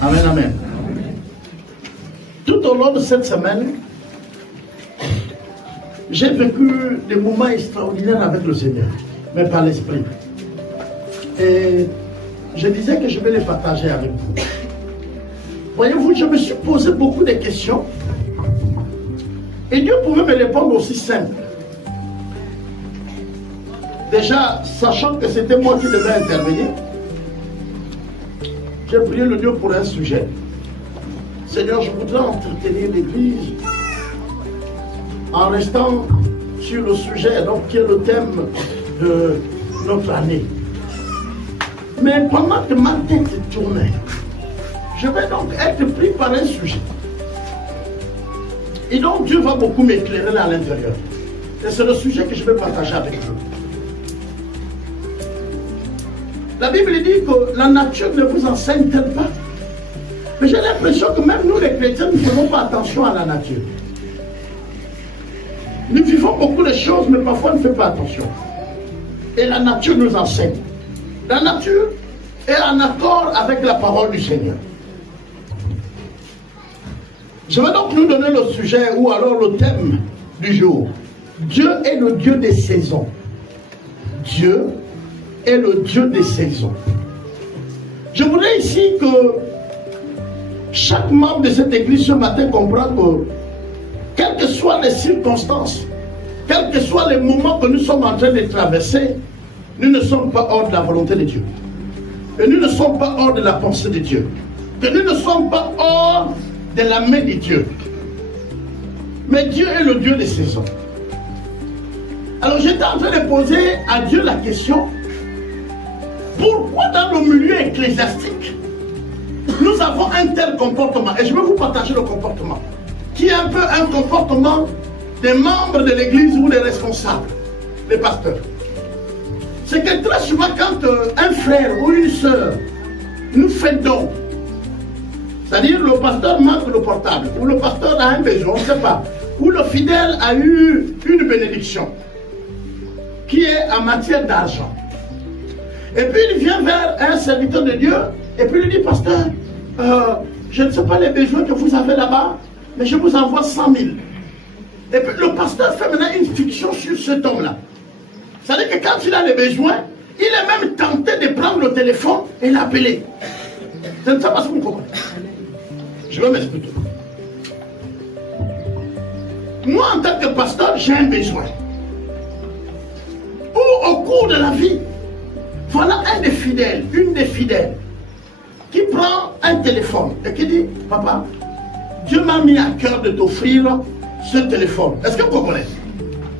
Amen, amen. Tout au long de cette semaine, j'ai vécu des moments extraordinaires avec le Seigneur, mais par l'Esprit. Et je disais que je vais les partager avec vous. Voyez-vous, je me suis posé beaucoup de questions. Et Dieu pouvait me répondre aussi simple. Déjà, sachant que c'était moi qui devais intervenir, j'ai prié le Dieu pour un sujet. Seigneur, je voudrais entretenir l'Église en restant sur le sujet, donc qui est le thème de notre année. Mais pendant que ma tête tournait, je vais donc être pris par un sujet. Et donc Dieu va beaucoup m'éclairer à l'intérieur. Et c'est le sujet que je vais partager avec vous. La Bible dit que la nature ne vous enseigne-t-elle pas? Mais j'ai l'impression que même nous les chrétiens, nous ne faisons pas attention à la nature. Nous vivons beaucoup de choses, mais parfois on ne fait pas attention. Et la nature nous enseigne. La nature est en accord avec la parole du Seigneur. Je vais donc nous donner le sujet ou alors le thème du jour. Dieu est le Dieu des saisons. Dieu est le Dieu des saisons. Je voudrais ici que chaque membre de cette église ce matin comprenne que, quelles que soient les circonstances, quels que soient les moments que nous sommes en train de traverser, nous ne sommes pas hors de la volonté de Dieu. Et nous ne sommes pas hors de la pensée de Dieu. Que nous ne sommes pas hors de la main de Dieu. Mais Dieu est le Dieu des saisons. Alors j'étais en train de poser à Dieu la question, pourquoi dans le milieu ecclésiastique, nous avons un tel comportement? Et je vais vous partager le comportement, qui est un peu un comportement des membres de l'église ou des responsables, des pasteurs. C'est que très souvent quand un frère ou une soeur nous fait don, c'est-à-dire le pasteur manque le portable, ou le pasteur a un besoin, on ne sait pas, ou le fidèle a eu une bénédiction, qui est en matière d'argent. Et puis il vient vers un serviteur de Dieu, et puis il dit, pasteur, je ne sais pas les besoins que vous avez là-bas, mais je vous envoie 100 000. Et puis le pasteur fait maintenant une fiction sur cet homme-là. C'est-à-dire que quand il a les besoins, il est même tenté de prendre le téléphone et l'appeler. Je ne sais pas si vous comprenez. Je vais m'expliquer. Moi, en tant que pasteur, j'ai un besoin. Ou au cours de la vie, voilà un des fidèles, une des fidèles, qui prend un téléphone et qui dit, papa, Dieu m'a mis à cœur de t'offrir ce téléphone. Est-ce que vous comprenez?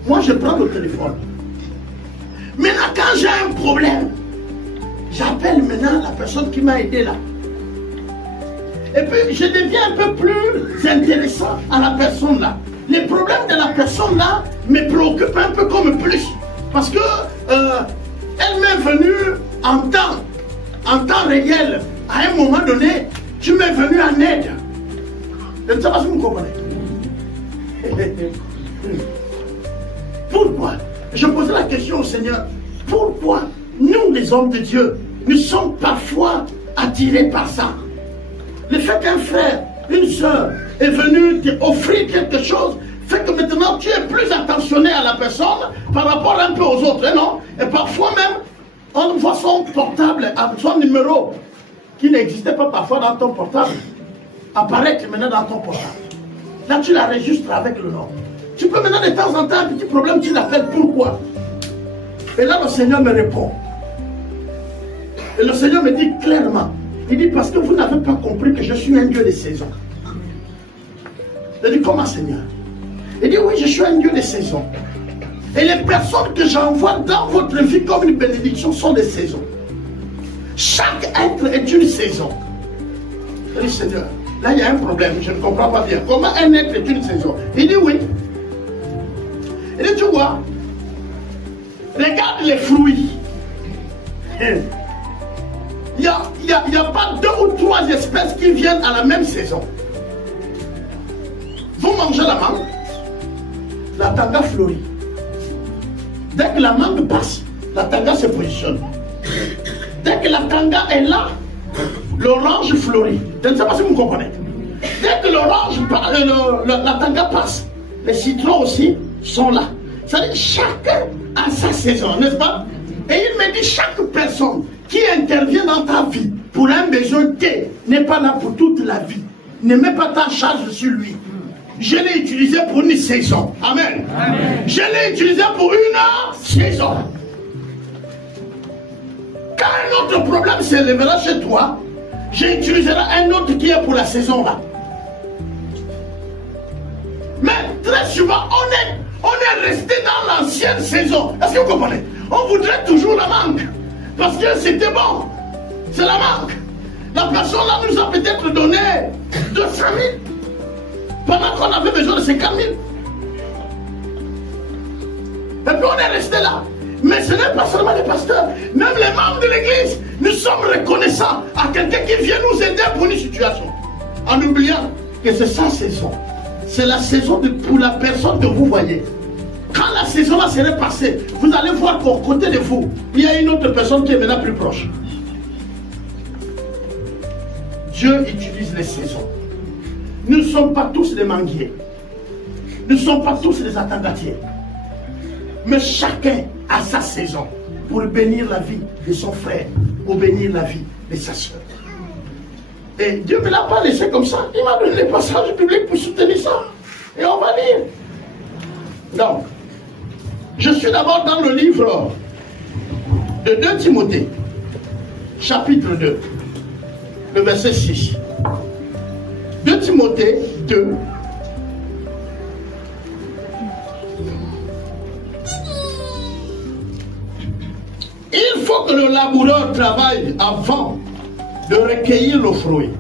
Moi, je prends le téléphone. Maintenant, quand j'ai un problème, j'appelle maintenant la personne qui m'a aidé là. Et puis, je deviens un peu plus intéressant à la personne là. Les problèmes de la personne là me préoccupent un peu comme plus. Parce que elle m'est venue en temps réel. À un moment donné, tu m'es venu en aide. Je ne sais pas si vous comprenez. Pourquoi? Je posais la question au Seigneur. Pourquoi nous, les hommes de Dieu, nous sommes parfois attirés par ça? Le fait qu'un frère, une soeur est venu t'offrir quelque chose fait que maintenant tu es plus attentionné à la personne par rapport un peu aux autres, non? Et parfois même, on voit son portable, son numéro, qui n'existait pas parfois dans ton portable, apparaître maintenant dans ton portable. Là, tu l'enregistres avec le nom. Tu peux maintenant de temps en temps, un petit problème, tu l'appelles pourquoi? Et là, le Seigneur me répond. Et le Seigneur me dit clairement, il dit, parce que vous n'avez pas compris que je suis un Dieu des saisons. Je dis, comment Seigneur? Il dit, oui, je suis un Dieu des saisons. Et les personnes que j'envoie dans votre vie comme une bénédiction sont des saisons. Chaque être est une saison. Je dis, Seigneur, là il y a un problème, je ne comprends pas bien. Comment un être est une saison? Il dit, oui. Il dit, tu vois, regarde les fruits. Il n'y a pas 2 ou 3 espèces qui viennent à la même saison. Vous mangez la mangue, la tanga fleurit. Dès que la mangue passe, la tanga se positionne. Dès que la tanga est là, l'orange fleurit. Je ne sais pas si vous comprenez. Dès que l'orange, la tanga passe, les citrons aussi sont là. C'est-à-dire chacun a sa saison, n'est-ce pas? Et il me dit, chaque personne qui intervient dans ta vie pour un besoin T n'est pas là pour toute la vie. Ne mets pas ta charge sur lui. Je l'ai utilisé pour une saison. Amen. Amen. Je l'ai utilisé pour une saison. Quand un autre problème s'élèvera chez toi, j'utiliserai un autre qui est pour la saison là. Mais très souvent, on est resté dans l'ancienne saison. Est-ce que vous comprenez? On voudrait toujours la manque. Parce que c'était bon. C'est la manque. La personne là nous a peut-être donné 200 000. Pendant qu'on avait besoin de 50 000. Et puis on est resté là. Mais ce n'est pas seulement les pasteurs. Même les membres de l'église. Nous sommes reconnaissants à quelqu'un qui vient nous aider pour une situation. En oubliant que c'est sa saison. C'est la saison pour la personne que vous voyez. Quand la saison là serait passée, vous allez voir qu'au côté de vous, il y a une autre personne qui est maintenant plus proche. Dieu utilise les saisons. Nous ne sommes pas tous des manguiers. Nous ne sommes pas tous des attendatiers. Mais chacun a sa saison pour bénir la vie de son frère, pour bénir la vie de sa soeur. Et Dieu ne me l'a pas laissé comme ça. Il m'a donné les passages bibliques pour soutenir ça. Et on va lire. Donc, je suis d'abord dans le livre de 2 Timothée, chapitre 2, le verset 6. 2 Timothée 2. Il faut que le laboureur travaille avant de recueillir le fruit.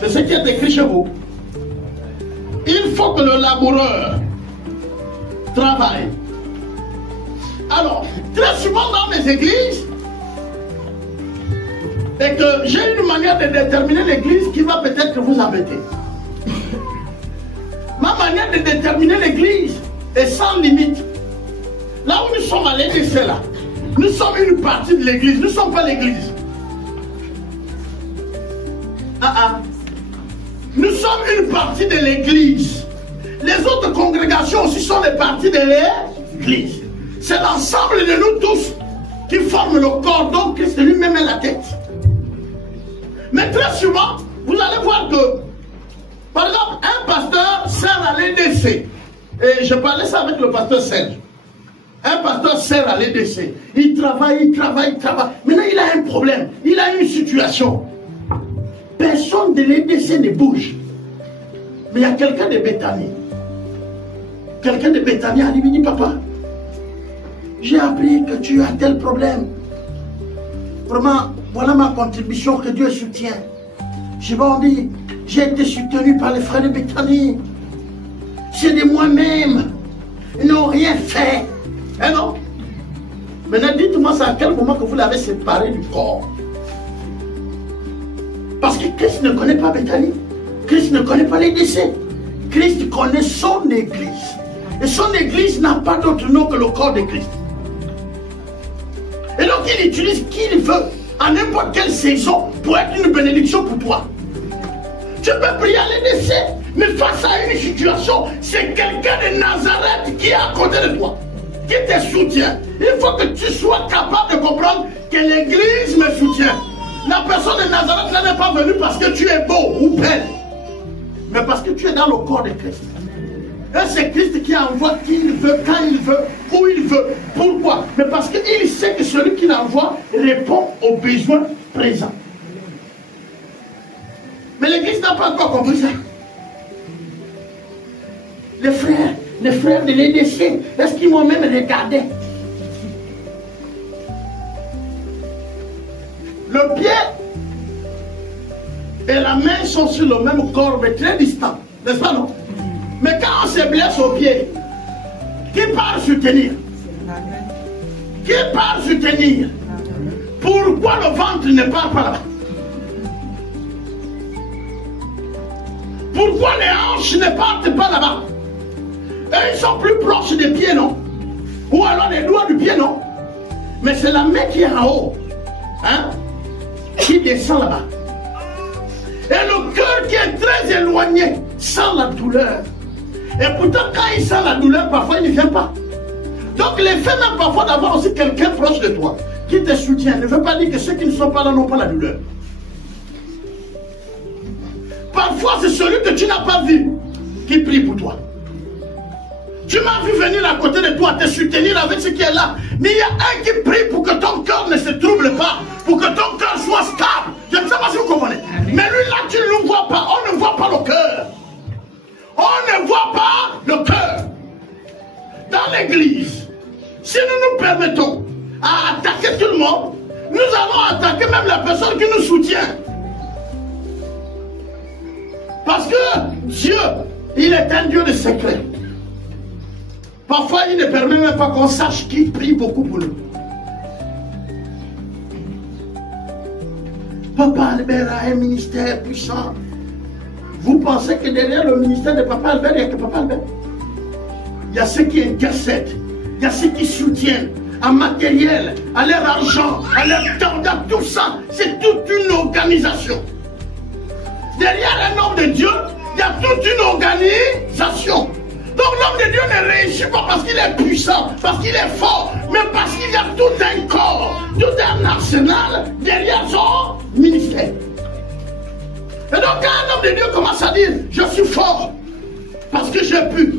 C'est ce qui est écrit chez vous. Il faut que le laboureur travaille. Alors, très souvent dans mes églises, et que j'ai une manière de déterminer l'église qui va peut-être vous embêter. Ma manière de déterminer l'église est sans limite. Là où nous sommes à l'EDC là, nous sommes une partie de l'église, nous ne sommes pas l'église. Nous sommes une partie de l'église. Les autres congrégations aussi sont des parties de l'église. C'est l'ensemble de nous tous qui forment le corps dont Christ lui-même est la tête. Mais très souvent, vous allez voir que, par exemple, un pasteur sert à l'EDC. Et je parlais ça avec le pasteur Serge. Un pasteur sert à l'EDC. Il travaille. Maintenant, il a un problème. Il a une situation. Personne de l'EDC ne bouge. Mais il y a quelqu'un de Bethanie. Quelqu'un de Bethanie a dit, papa, j'ai appris que tu as tel problème. Vraiment, voilà ma contribution que Dieu soutient. Je vais dire, j'ai été soutenu par les frères de Bethanie. C'est de moi-même. Ils n'ont rien fait. Eh non? Maintenant, dites-moi, c'est à quel moment que vous l'avez séparé du corps? Parce que Christ ne connaît pas Bethanie. Christ ne connaît pas les décès. Christ connaît son église. Et son église n'a pas d'autre nom que le corps de Christ. Et donc il utilise qui il veut, à n'importe quelle saison, pour être une bénédiction pour toi. Tu peux prier à l'EDC, mais face à une situation, c'est quelqu'un de Nazareth qui est à côté de toi, qui te soutient. Il faut que tu sois capable de comprendre que l'église me soutient. La personne de Nazareth n'est pas venue parce que tu es beau ou belle, mais parce que tu es dans le corps de Christ. Et c'est Christ qui envoie qui il veut, quand il veut, où il veut. Pourquoi? Mais parce qu'il sait que celui qui l'envoie répond aux besoins présents. Mais l'église n'a pas encore compris ça. Les frères de l'EDC, est-ce qu'ils m'ont même regardé? Le pied et la main sont sur le même corps, mais très distants. N'est-ce pas, non? Mais quand on se blesse au pied, qui part soutenir? Qui part soutenir? Pourquoi le ventre ne part pas là-bas? Pourquoi les hanches ne partent pas là-bas? Et ils sont plus proches des pieds, non? Ou alors les doigts du pied, non. Mais c'est la main qui est en haut. Hein? Qui descend là-bas. Et le cœur qui est très éloigné sent la douleur. Et pourtant, quand il sent la douleur, parfois il ne vient pas. Donc l'effet même parfois d'avoir aussi quelqu'un proche de toi qui te soutient ne veut pas dire que ceux qui ne sont pas là n'ont pas la douleur. Parfois c'est celui que tu n'as pas vu qui prie pour toi. Tu m'as vu venir à côté de toi, te soutenir avec ce qui est là. Mais il y a un qui prie pour que ton cœur ne se trouble pas, pour que ton cœur soit stable. Je ne sais pas si vous comprenez. Mais lui là, tu ne le vois pas. On ne voit pas le cœur. On ne voit pas le cœur. Dans l'église, si nous nous permettons à attaquer tout le monde, nous allons attaquer même la personne qui nous soutient. Parce que Dieu, il est un Dieu de secret. Parfois, il ne permet même pas qu'on sache qui prie beaucoup pour nous. Papa Albert a un ministère puissant. Vous pensez que derrière le ministère de Papa Albert, il n'y a que Papa Albert? Il y a ceux qui intercèdent, il y a ceux qui soutiennent en matériel, à leur argent, à leur temps, dans tout ça. C'est toute une organisation. Derrière un homme de Dieu, il y a toute une organisation. Donc l'homme de Dieu ne réussit pas parce qu'il est puissant, parce qu'il est fort, mais parce qu'il y a tout un corps, tout un arsenal derrière son ministère. Et donc quand un homme de Dieu commence à dire « Je suis fort parce que j'ai pu »,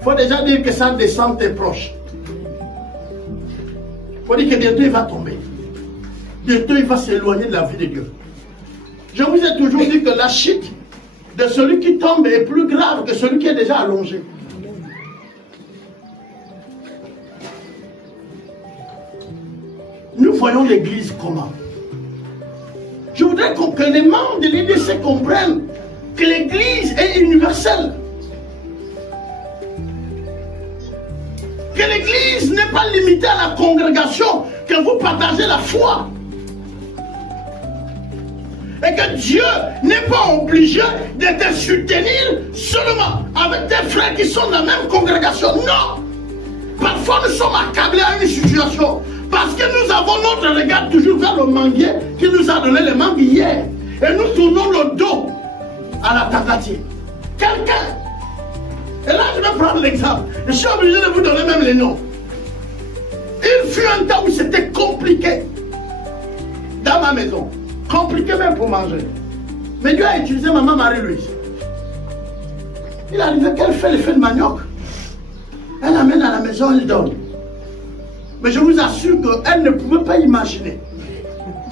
il faut déjà dire que ça descend tes proches. Il faut dire que bientôt il va tomber. Bientôt il va s'éloigner de la vie de Dieu. Je vous ai toujours dit que la chute de celui qui tombe est plus grave que celui qui est déjà allongé. Nous voyons l'église comment? Je voudrais que les membres de l'EDC comprennent que l'église est universelle. Que l'église n'est pas limitée à la congrégation, que vous partagez la foi. Et que Dieu n'est pas obligé de te soutenir seulement avec tes frères qui sont dans la même congrégation. Non! Parfois nous sommes accablés à une situation parce que nous avons notre regard toujours vers le manguier qui nous a donné le mangue hier. Et nous tournons le dos à la tentative. Quelqu'un. Et là je vais prendre l'exemple. Je suis obligé de vous donner même les noms. Il fut un temps où c'était compliqué dans ma maison. Compliqué même pour manger. Mais Dieu a utilisé maman Marie-Louise. Il arrivait qu'elle fait le feu de manioc. Elle amène à la maison, elle donne. Mais je vous assure qu'elle ne pouvait pas imaginer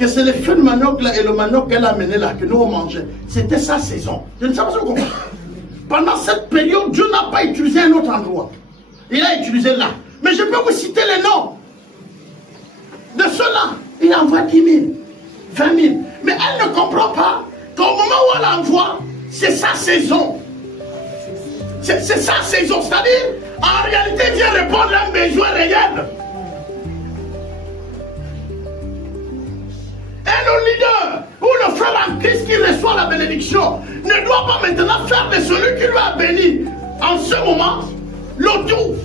que c'est le feu de manioc là et le manioc qu'elle amenait là, que nous on mangeait. C'était sa saison. Je ne sais pas si vous comprenez. Pendant cette période, Dieu n'a pas utilisé un autre endroit. Il a utilisé là. Mais je peux vous citer les noms. De ceux-là, il envoie 10 000. 20 000. Mais elle ne comprend pas qu'au moment où elle envoie, c'est sa saison. C'est sa saison. C'est-à-dire, en réalité, il vient répondre à un besoin réel. Et le leader, ou le frère en Christ qui reçoit la bénédiction, ne doit pas maintenant faire de celui qui lui a béni en ce moment le tout.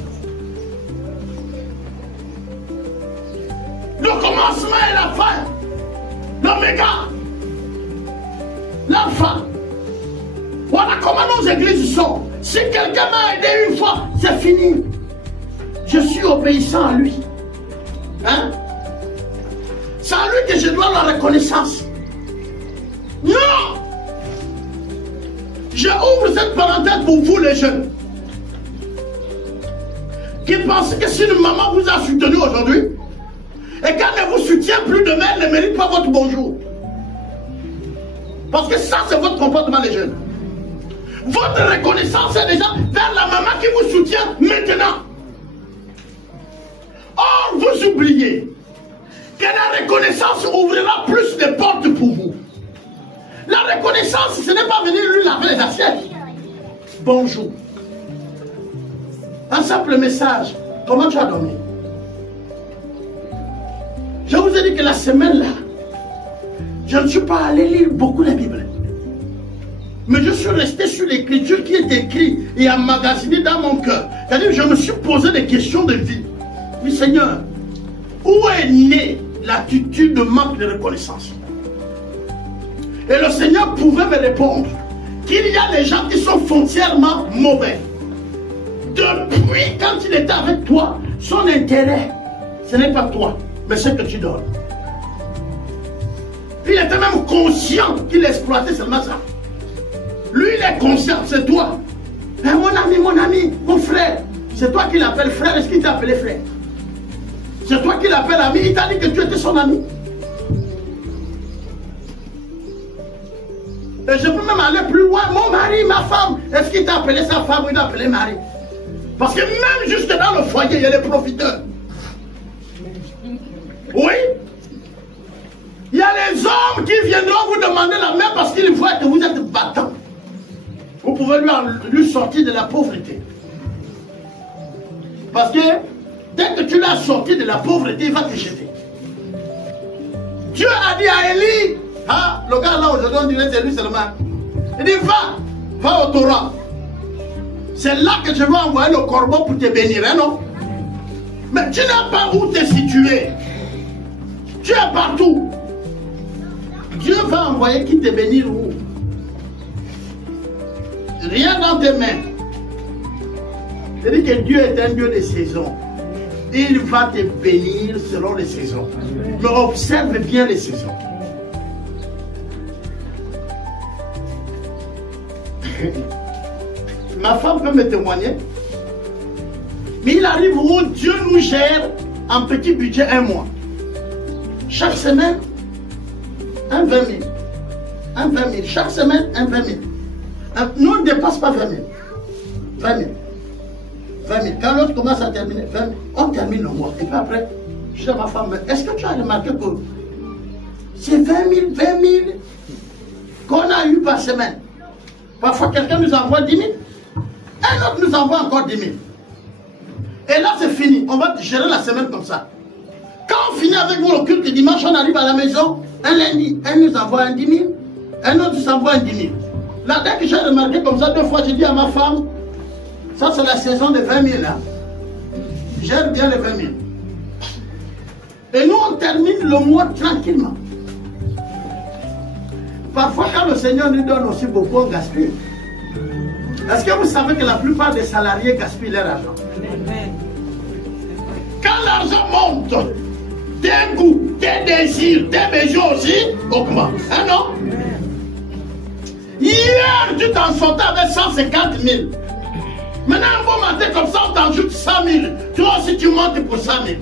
Le commencement et la fin. L'oméga, l'alpha. Voilà comment nos églises sont. Si quelqu'un m'a aidé une fois, c'est fini. Je suis obéissant à lui. Hein? C'est à lui que je dois la reconnaissance. Non! Je ouvre cette parenthèse pour vous les jeunes qui pensent que si une maman vous a soutenu aujourd'hui, et quand elle ne vous soutient plus demain, elle ne mérite pas votre bonjour. Parce que ça, c'est votre comportement, les jeunes. Votre reconnaissance est déjà vers la maman qui vous soutient maintenant. Or, vous oubliez que la reconnaissance ouvrira plus de portes pour vous. La reconnaissance, ce n'est pas venir lui laver les assiettes. Bonjour. Un simple message. Comment tu as dormi? Je vous ai dit que la semaine là, je ne suis pas allé lire beaucoup la Bible. Mais je suis resté sur l'écriture qui est écrite et emmagasinée dans mon cœur. C'est-à-dire que je me suis posé des questions de vie. Je dis, Seigneur, où est née l'attitude de manque de reconnaissance? Et le Seigneur pouvait me répondre qu'il y a des gens qui sont foncièrement mauvais. Depuis quand il était avec toi, son intérêt, ce n'est pas toi, mais ce que tu donnes. Il était même conscient qu'il exploitait seulement ça. Lui, il est conscient, c'est toi. Mais mon ami, mon frère, c'est toi qui l'appelles frère. Est-ce qu'il t'a appelé frère? C'est toi qui l'appelles ami. Il t'a dit que tu étais son ami. Et je peux même aller plus loin. Mon mari, ma femme, est-ce qu'il t'a appelé sa femme ou il t'a appelé mari? Parce que même juste dans le foyer, il y a les profiteurs. Oui. Il y a les hommes qui viendront vous demander la main parce qu'ils voient que vous êtes battant. Vous pouvez lui sortir de la pauvreté. Parce que dès que tu l'as sorti de la pauvreté, il va te jeter. Dieu a dit à Élie, ah, le gars là aujourd'hui on dirait c'est lui seulement. Il dit va au Torah. C'est là que je vais envoyer le corbeau pour te bénir, hein, non? Mais tu n'as pas où te situer. Tu es partout. Dieu va envoyer qui te bénir où? Rien dans tes mains. C'est-à-dire que Dieu est un Dieu de saison. Il va te bénir selon les saisons. Mais observe bien les saisons. Ma femme peut me témoigner. Mais il arrive où Dieu nous gère en petit budget un mois. Chaque semaine, un 20 000. Un 20 000. Chaque semaine, un 20 000. Nous, on ne dépasse pas 20 000. 20 000. 20 000. Quand l'autre commence à terminer, 20 000, on termine le mois. Et puis après, je dis à ma femme, est-ce que tu as remarqué que c'est 20 000 qu'on a eu par semaine? Parfois, quelqu'un nous envoie 10 000. Un autre nous envoie encore 10 000. Et là, c'est fini. On va gérer la semaine comme ça. Quand on finit avec vous le culte dimanche, on arrive à la maison, un lundi, un nous envoie un 10 000, un autre nous envoie un 10 000. Là, dès que j'ai remarqué comme ça, 2 fois, j'ai dit à ma femme, ça c'est la saison de 20 000 là. Gère bien les 20 000. Et nous, on termine le mois tranquillement. Parfois, quand le Seigneur nous donne aussi beaucoup, on gaspille. Est-ce que vous savez que la plupart des salariés gaspillent leur argent? Quand l'argent monte, tes goûts, tes désirs, tes besoins aussi augmentent. Hein, non? Hier, tu t'en sortais avec 150 000. Maintenant, un bon matin comme ça, on t'ajoute 100 000. Toi aussi, tu montes pour 100 000.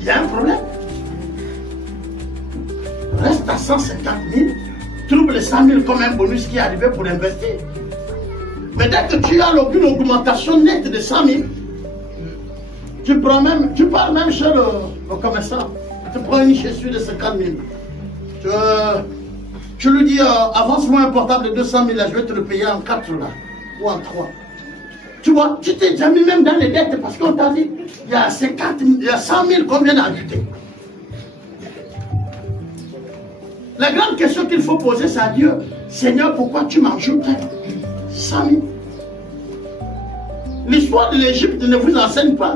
Il y a un problème. Reste à 150 000. Trouve les 100 000 comme un bonus qui est arrivé pour investir. Mais dès que tu as une augmentation nette de 100 000, tu pars même chez le commerçant. Tu prends une chaussure de 50 000. Tu lui dis, avance-moi un portable de 200 000, là, je vais te le payer en 4 là, ou en 3. Tu vois, tu t'es déjà mis même dans les dettes parce qu'on t'a dit, il y a 100 000 qu'on vient d'ajouter. La grande question qu'il faut poser, c'est à Dieu, Seigneur, pourquoi tu m'ajoutes 100 000? L'histoire de l'Égypte ne vous enseigne pas.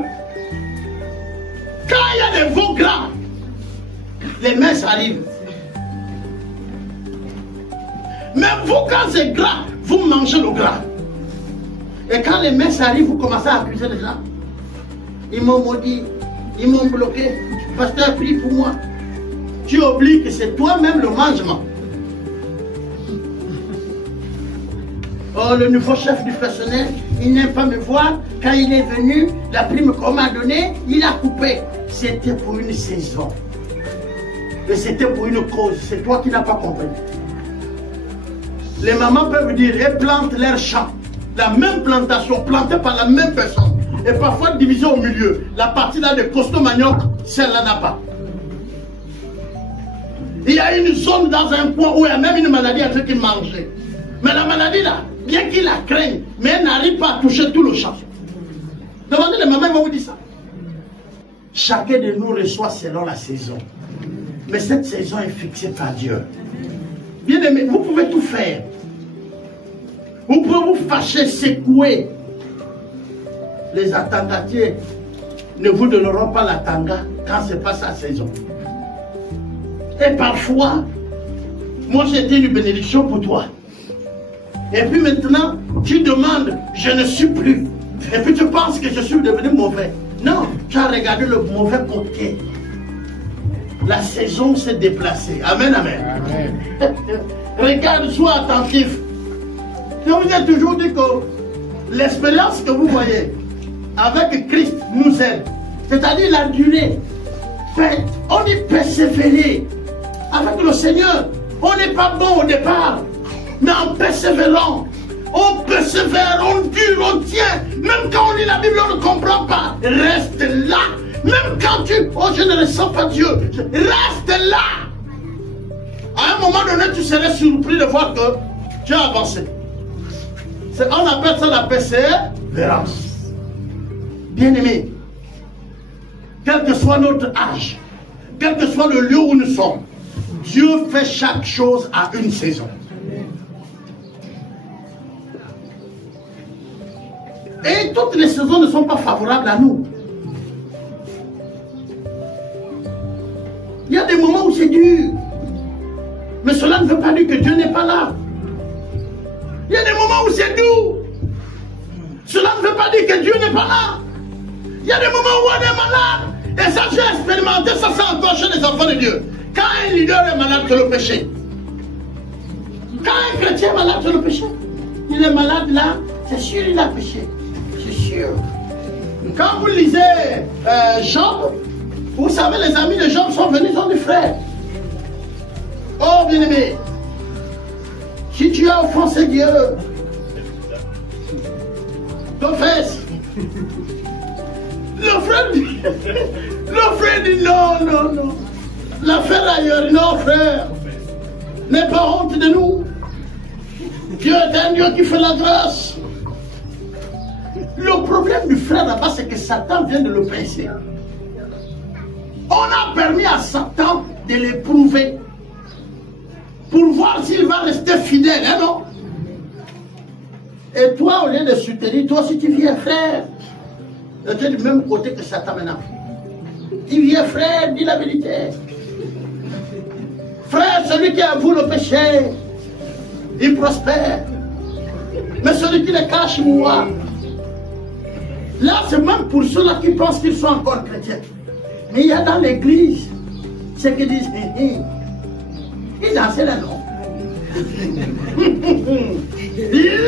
Quand il y a des veaux gras, les messes arrivent. Mais vous, quand c'est gras, vous mangez le gras. Et quand les messes arrivent, vous commencez à accuser les gens. Ils m'ont maudit, ils m'ont bloqué. Pasteur, prie pour moi. Tu oublies que c'est toi-même le mangement. Oh, le nouveau chef du personnel, il n'aime pas me voir. Quand il est venu, la prime qu'on m'a donnée, il a coupé. C'était pour une saison. Et c'était pour une cause. C'est toi qui n'as pas compris. Les mamans peuvent dire, elles plantent leur champ. La même plantation, plantée par la même personne. Et parfois divisée au milieu. La partie là de costaud manioc, celle-là n'a pas. Il y a une zone dans un coin où il y a même une maladie à ceux qui mangent. Mais la maladie là, bien qu'il la craigne, mais elle n'arrive pas à toucher tout le champ. Demandez les mamans, ils vont vous dire ça. Chacun de nous reçoit selon la saison. Mais cette saison est fixée par Dieu. Bien aimé, vous pouvez tout faire. Vous pouvez vous fâcher, secouer. Les attangatiers ne vous donneront pas la tanga quand ce n'est pas sa saison. Et parfois, moi j'ai été une bénédiction pour toi. Et puis maintenant, tu demandes, je ne suis plus. Et puis tu penses que je suis devenu mauvais. Non, tu as regardé le mauvais côté. La saison s'est déplacée. Amen, amen. Amen. Regarde, sois attentif. Je vous ai toujours dit que l'expérience que vous voyez avec Christ nous aide. C'est-à-dire la durée. On y persévérer. Avec le Seigneur, on n'est pas bon au départ. Mais en persévérant, on persévère, on dure, on tient. Même quand on lit la Bible, on ne comprend pas. Reste là. Même quand je ne ressens pas Dieu. Reste là. À un moment donné, tu serais surpris de voir que tu as avancé. On appelle ça la persévérance. Bien-aimé, quel que soit notre âge, quel que soit le lieu où nous sommes, Dieu fait chaque chose à une saison. Et toutes les saisons ne sont pas favorables à nous. Il y a des moments où c'est dur. Mais cela ne veut pas dire que Dieu n'est pas là. Il y a des moments où c'est doux. Cela ne veut pas dire que Dieu n'est pas là. Il y a des moments où on est malade. Et ça, j'ai expérimenté ça, c'est encore chez les enfants de Dieu. Quand un leader est malade, c'est le péché. Quand un chrétien est malade, c'est le péché. Il est malade là, c'est sûr il a péché. C'est sûr. Quand vous lisez Job, vous savez, les amis de Job sont venus, ils ont des frères. Oh, bien-aimé, si tu as offensé Dieu, confesse. Le frère dit non, non, non. L'affaire ailleurs, non, frère. N'aie pas honte de nous. Dieu est un Dieu qui fait la grâce. Le problème du frère là-bas, c'est que Satan vient de le presser. On a permis à Satan de l'éprouver pour voir s'il va rester fidèle, hein, non? Et toi, au lieu de soutenir, toi aussi tu viens, frère. Tu es du même côté que Satan maintenant. Tu viens, frère, dis la vérité. Frère, celui qui avoue le péché, il prospère. Mais celui qui le cache, mourra. Là, c'est même pour ceux-là qui pensent qu'ils sont encore chrétiens. Mais il y a dans l'église ceux qui disent, ils en savent là, non.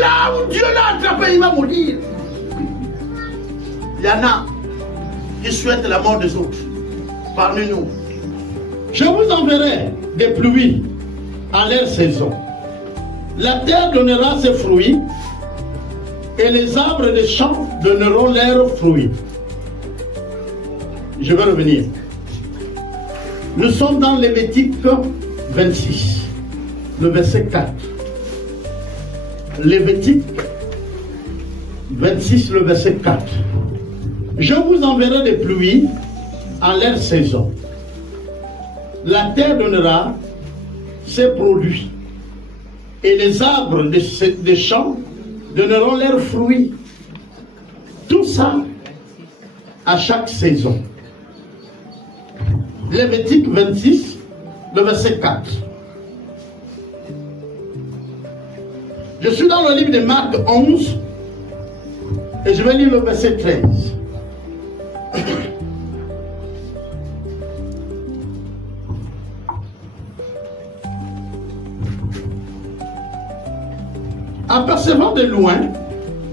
Là où Dieu l'a attrapé, il va mourir. Il y en a qui souhaitent la mort des autres parmi nous. Je vous enverrai des pluies à leur saison. La terre donnera ses fruits et les arbres des champs donneront leurs fruits. Je vais revenir. Nous sommes dans Lévitique 26, le verset 4. Lévitique 26, le verset 4. Je vous enverrai des pluies en leur saison. La terre donnera ses produits. Et les arbres des champs donneront leurs fruits. Tout ça à chaque saison. Lévitique 26, le verset 4. Je suis dans le livre de Marc 11 et je vais lire le verset 13. Apercevant de loin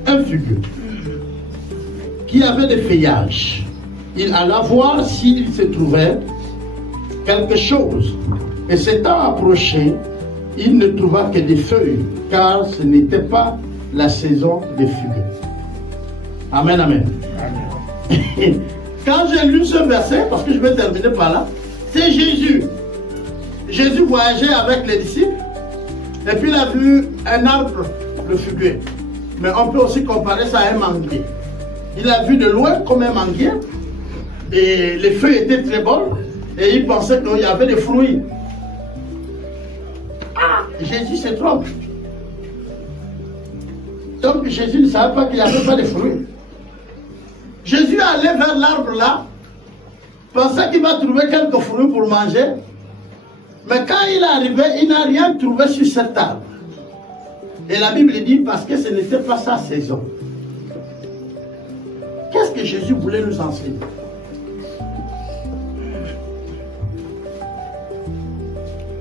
un figuier qui avait des feuillages, il alla voir s'il se trouvait quelque chose. Et s'étant approché, il ne trouva que des feuilles, car ce n'était pas la saison des figues. Amen, amen. Amen. Quand j'ai lu ce verset, parce que je vais terminer par là, c'est Jésus. Jésus voyageait avec les disciples, et puis il a vu un arbre, le figuier. Mais on peut aussi comparer ça à un manguier. Il a vu de loin comme un manguier, et les feuilles étaient très bonnes, et il pensait qu'il y avait des fruits. Ah! Jésus se trompe. Donc Jésus ne savait pas qu'il n'y avait pas de fruits. Jésus allait vers l'arbre là, pensait qu'il va trouver quelques fruits pour manger. Mais quand il est arrivé, il n'a rien trouvé sur cet arbre. Et la Bible dit parce que ce n'était pas sa saison. Qu'est-ce que Jésus voulait nous enseigner?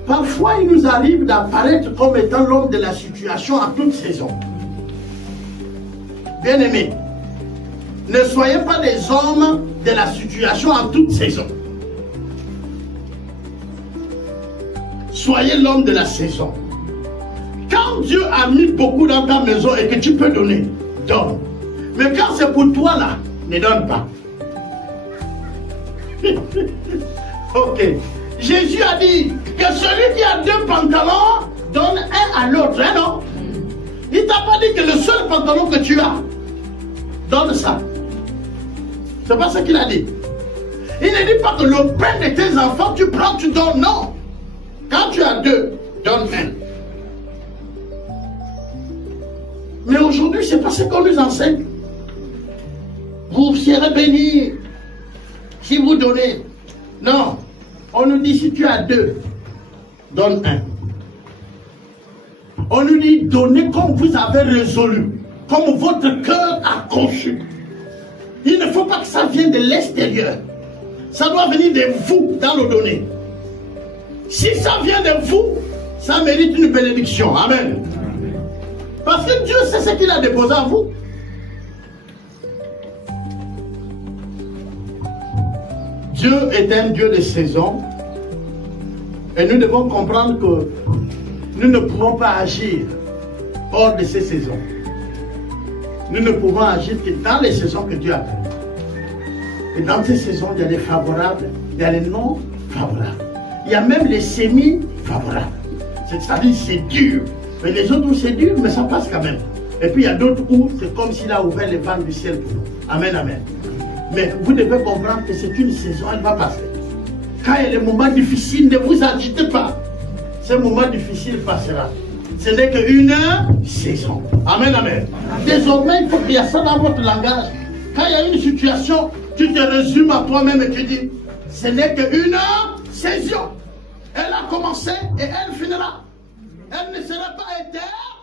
Parfois, il nous arrive d'apparaître comme étant l'homme de la situation à toute saison. Bien-aimés, ne soyez pas des hommes de la situation en toute saison. Soyez l'homme de la saison. Quand Dieu a mis beaucoup dans ta maison et que tu peux donner, donne. Mais quand c'est pour toi là, ne donne pas. Ok. Jésus a dit que celui qui a 2 pantalons donne un à l'autre, hein, non? Il t'a pas dit que le seul pantalon que tu as, donne ça. C'est pas ce qu'il a dit. Il ne dit pas que le pain de tes enfants, tu prends, tu donnes, non. Quand tu as 2, donne un. Mais aujourd'hui, c'est pas ce qu'on nous enseigne. Vous serez bénis si vous donnez. Non. On nous dit si tu as 2, donne un. On nous dit donnez comme vous avez résolu, comme votre cœur a conçu. Il ne faut pas que ça vienne de l'extérieur. Ça doit venir de vous dans le donner. Si ça vient de vous, ça mérite une bénédiction. Amen. Parce que Dieu sait ce qu'il a déposé en vous. Dieu est un Dieu de saison. Et nous devons comprendre que nous ne pouvons pas agir hors de ces saisons. Nous ne pouvons agir que dans les saisons que Dieu a créées. Et dans ces saisons, il y a les favorables, il y a les non favorables. Il y a même les semi-favorables. C'est-à-dire c'est dur. Mais les autres où c'est dur, mais ça passe quand même. Et puis il y a d'autres où c'est comme s'il a ouvert les vannes du ciel pour nous. Amen, amen. Mais vous devez comprendre que c'est une saison, elle va passer. Quand il y a des moments difficiles, ne vous agitez pas. Ce moment difficile passera. Ce n'est qu'une saison. Amen, amen. Désormais, il faut qu'il y ait ça dans votre langage. Quand il y a une situation, tu te résumes à toi-même et tu dis, ce n'est qu'une saison. Elle a commencé et elle finira. Elle ne sera pas éternelle.